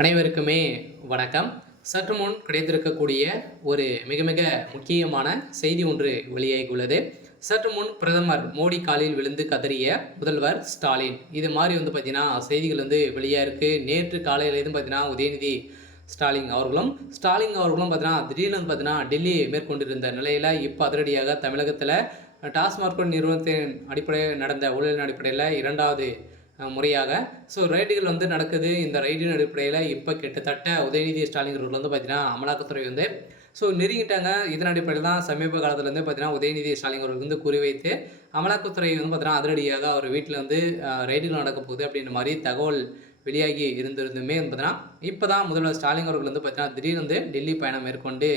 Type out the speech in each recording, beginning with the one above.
அனைவருக்குமே வணக்கம். சற்று முன் கிடைத்திருக்கக்கூடிய ஒரு மிக மிக முக்கியமான செய்தி ஒன்று வெளியாகியுள்ளது. சற்று முன் பிரதமர் மோடி காலில் விழுந்து கதறிய முதல்வர் ஸ்டாலின். இது மாதிரி பார்த்தீங்கன்னா செய்திகள் வெளியாக இருக்குது. நேற்று காலையிலேருந்து பார்த்தீங்கன்னா உதயநிதி ஸ்டாலின் அவர்களும் பார்த்தீங்கன்னா திடீர்னு பார்த்தீங்கன்னா டெல்லி மேற்கொண்டிருந்த நிலையில் இப்போ அதிரடியாக தமிழகத்தில் டாஸ்மாக் நிறுவனத்தின் அடிப்படையில் நடந்த ஊழலின் அடிப்படையில் இரண்டாவது முறையாக ரைடுகள் நடக்குது. இந்த ரைடின் அடிப்படையில் இப்போ கிட்டத்தட்ட உதயநிதி ஸ்டாலின் அவர்கள் பார்த்தீங்கன்னா அமலாக்கத்துறை நெருங்கிட்டாங்க. இதன் அடிப்படையில் தான் சமீப காலத்துலேருந்து பார்த்தீங்கன்னா உதயநிதி ஸ்டாலின் அவர்கள் குறிவைத்து அமலாக்கத்துறை பார்த்தீங்கன்னா அதிரடியாக அவர் வீட்டில் ரைடுகள் நடக்க போகுது அப்படின்ற மாதிரி தகவல் வெளியாகி இருந்திருந்துமே பார்த்தீங்கன்னா இப்போ தான் முதல்வர் ஸ்டாலின் அவர்கள் பார்த்தீங்கன்னா திடீர்னு டெல்லி பயணம் மேற்கொண்டு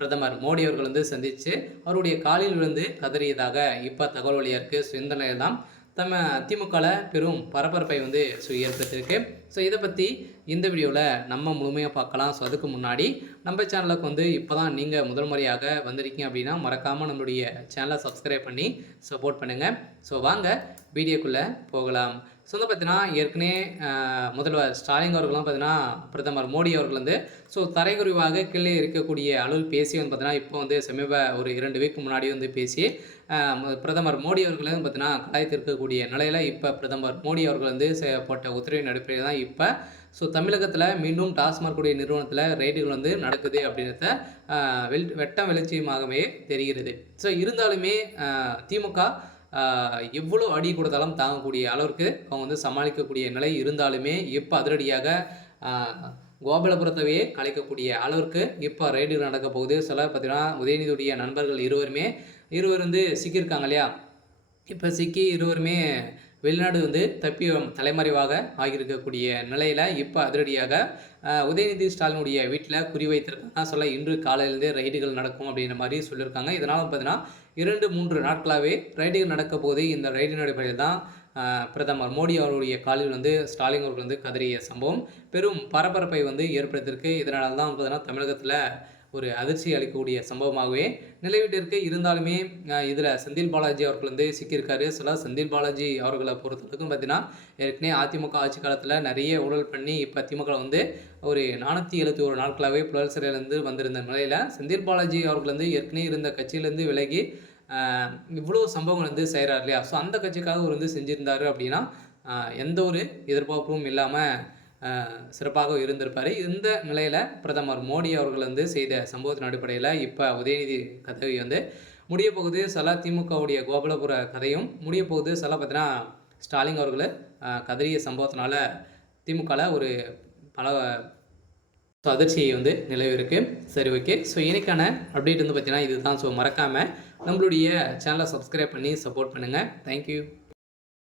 பிரதமர் மோடி அவர்கள் சந்தித்து அவருடைய காலில் விழுந்து கதறியதாக இப்போ தகவல் வழியாக இருக்குது. இந்த நிலையில் தான் திமுகவில் பெரும் பரபரப்பை ஏற்படுத்தியிருக்கு. இதை பற்றி இந்த வீடியோவில் நம்ம முழுமையாக பார்க்கலாம். அதுக்கு முன்னாடி நம்ம சேனலுக்கு இப்போ தான் நீங்கள் முதல் முறையாக வந்திருக்கீங்க அப்படின்னா மறக்காமல் நம்மளுடைய சேனலை சப்ஸ்கிரைப் பண்ணி சப்போர்ட் பண்ணுங்கள். வாங்க வீடியோக்குள்ளே போகலாம். பார்த்தீங்கன்னா ஏற்கனவே முதல்வர் ஸ்டாலின் அவர்களும் பார்த்தீங்கன்னா பிரதமர் மோடி அவர்கள் தரைக்குறைவாக கீழே இருக்கக்கூடிய அளவில் பேசி பார்த்தீங்கன்னா இப்போ சமீப ஒரு 2 வீக் முன்னாடி பேசி பிரதமர் மோடி அவர்களும் பார்த்தீங்கன்னா கலாய்த்திருக்கக்கூடிய நிலையில் இப்போ பிரதமர் மோடி அவர்கள் போட்ட உத்தரவின் அடிப்படையில் தான் இப்போ தமிழகத்தில் மீண்டும் டாஸ்மார்க்குடைய நிறுவனத்தில் ரைடுகள் நடக்குது அப்படின்றத வெட்டம் வெளிச்சயமாகவே தெரிகிறது. இருந்தாலுமே திமுக எவ்வளோ அடி கொடுத்தாலும் தாங்கக்கூடிய அளவிற்கு அவங்க சமாளிக்கக்கூடிய நிலை இருந்தாலுமே இப்போ அதிரடியாக கோபாலபுரத்தவே கலைக்கக்கூடிய அளவிற்கு இப்போ ரைடுகள் நடக்க போகுது. பார்த்தீங்கன்னா உதயநிதியுடைய நண்பர்கள் இருவர் சிக்கியிருக்காங்க இல்லையா. இப்போ சிக்கி இருவருமே வெளிநாடு தப்பி தலைமறைவாக ஆகியிருக்கக்கூடிய நிலையில் இப்போ அதிரடியாக உதயநிதி ஸ்டாலினுடைய வீட்டில் குறிவைத்திருக்காங்க. இன்று காலையிலேருந்தே ரைடுகள் நடக்கும் அப்படின்ற மாதிரி சொல்லியிருக்காங்க. இதனால் பார்த்தீங்கன்னா 2-3 நாட்களாகவே ரைடுகள் நடக்க போது இந்த ரைடின் அடிப்படையில் தான் பிரதமர் மோடி அவருடைய காலில் ஸ்டாலின் அவர்கள் கதறிய சம்பவம் பெரும் பரபரப்பை ஏற்படுத்தியிருக்கு. இதனால தான் பார்த்தீங்கன்னா தமிழகத்தில் ஒரு அதிர்ச்சி அளிக்கக்கூடிய சம்பவமாகவே நிலவிட்டிருக்கு. இருந்தாலுமே இதில் செந்தில் பாலாஜி அவர்கள் சிக்கியிருக்காரு. செந்தில் பாலாஜி அவர்களை பொறுத்தவரைக்கும் பார்த்தீங்கன்னா ஏற்கனவே அதிமுக ஆட்சி காலத்தில் நிறைய ஊழல் பண்ணி இப்போ திமுக ஒரு 471 நாட்களாகவே புழல் சிறையிலேருந்து வந்திருந்த நிலையில் செந்தில் பாலாஜி அவர்கள் ஏற்கனவே இருந்த கட்சியிலேருந்து விலகி இவ்வளோ சம்பவங்கள் செய்கிறார் இல்லையா. அந்த கட்சிக்காக அவர் செஞ்சுருந்தார் அப்படின்னா எந்த ஒரு எதிர்பார்ப்பும் இல்லாமல் சிறப்பாக இருந்திருப்பார். இந்த நிலையில் பிரதமர் மோடி அவர்கள் செய்த சம்பவத்தின் அடிப்படையில் இப்போ உதயநிதி கதை முடிய போகுது. திமுகவுடைய கோபாலபுர கதையும் முடிய போகுது. பார்த்தீங்கன்னா ஸ்டாலின் அவர்கள் கதறிய சம்பவத்தினால திமுகவில் ஒரு பல அதிர்ச்சியை நிலவிருக்கு. சரி, ஓகே. இன்னைக்கான அப்டேட் பார்த்தீங்கன்னா இதுதான். மறக்காமல் நம்மளுடைய சேனலை சப்ஸ்கிரைப் பண்ணி சப்போர்ட் பண்ணுங்கள். தேங்க்யூ.